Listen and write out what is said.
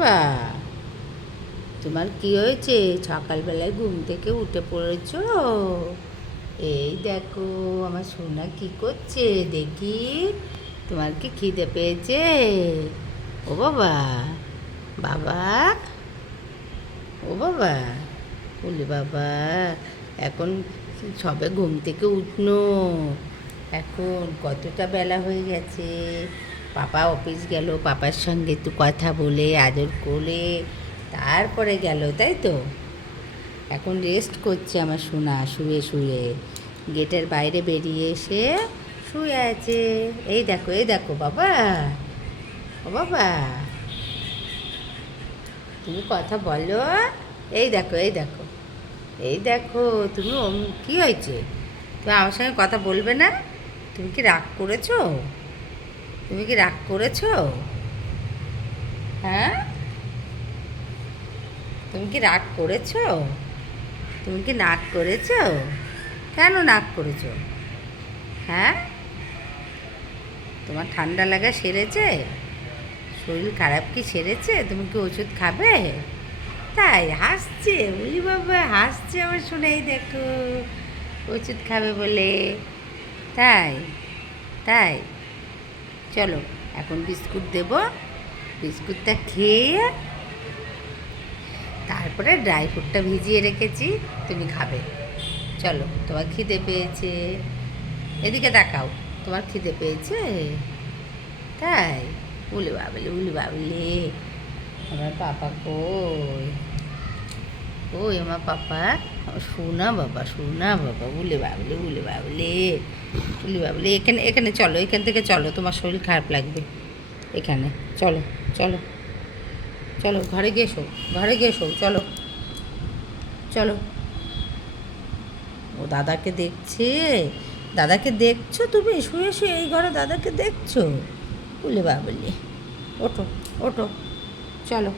বাবা, তোমার কি হয়েছে? সকালবেলায় ঘুম থেকে উঠে পড়েছ? এই দেখো আমার সোনা কি করছে দেখি। তোমার কি খিদে পেয়েছে? ও বাবা, বাবা, ও বাবা, বলি বাবা, এখন সবে ঘুম থেকে উঠনো, এখন কতটা বেলা হয়ে গেছে। পাপা অফিস গেল, পাপার সঙ্গে একটু কথা বলে আদর করে তারপরে গেল, তাই তো? এখন রেস্ট করছে আমার সোনা শুয়ে শুয়ে। গেটের বাইরে বেরিয়ে এসে শুয়ে আছে। এই দেখো, এই দেখো বাবা, ও বাবা, তুমি কথা বলো। এই দেখো, এই দেখো, এই দেখো, তুমি কী হয়েছে? তুমি আমার সঙ্গে কথা বলবে না? তুমি কি রাগ করেছো? তুমি কি রাগ করেছো? হ্যাঁ, তুমি কি রাগ করেছো? তুমি কি নাক করেছো? কেন নাক করেছো? হ্যাঁ, তোমার ঠান্ডা লাগা সেরেছে? শরীর খারাপ কি সেরেছে? তুমি কি ওষুধ খাবে? তাই হাসছে, বলি বাবা, হাসছে আমার শুনেই দেখো, ওষুধ খাবে বলে। তাই, তাই, চলো এখন বিস্কুট দেবো, বিস্কুটটা খেয়ে তারপরে ড্রাই ফ্রুটটা ভিজিয়ে রেখেছি, তুমি খাবে। চলো, তোমার খিদে পেয়েছে, এদিকে তাকাও, তোমার খিদে পেয়েছে? তাই, উলি বাবলি, উলি বাবলি, আমার পাপা কই? ওই আমার পাপা, আমার সোনা বাবা, সোনা বাবা, উলি বাবলি, উলি বাবলি, উলি বাবলি, এখানে এখানে চলো, এখান থেকে চলো, তোমার শরীর খারাপ লাগবে। এখানে চলো, চলো, চলো, ঘরে গিয়ে শো, ঘরে গিয়ে শো, চলো, চলো। ও দাদাকে দেখছে, দাদাকে দেখছো তুমি শুয়ে শুয়ে এই ঘরে দাদাকে দেখছো? বলে বাবলি, ওঠো, ওঠো, চলো।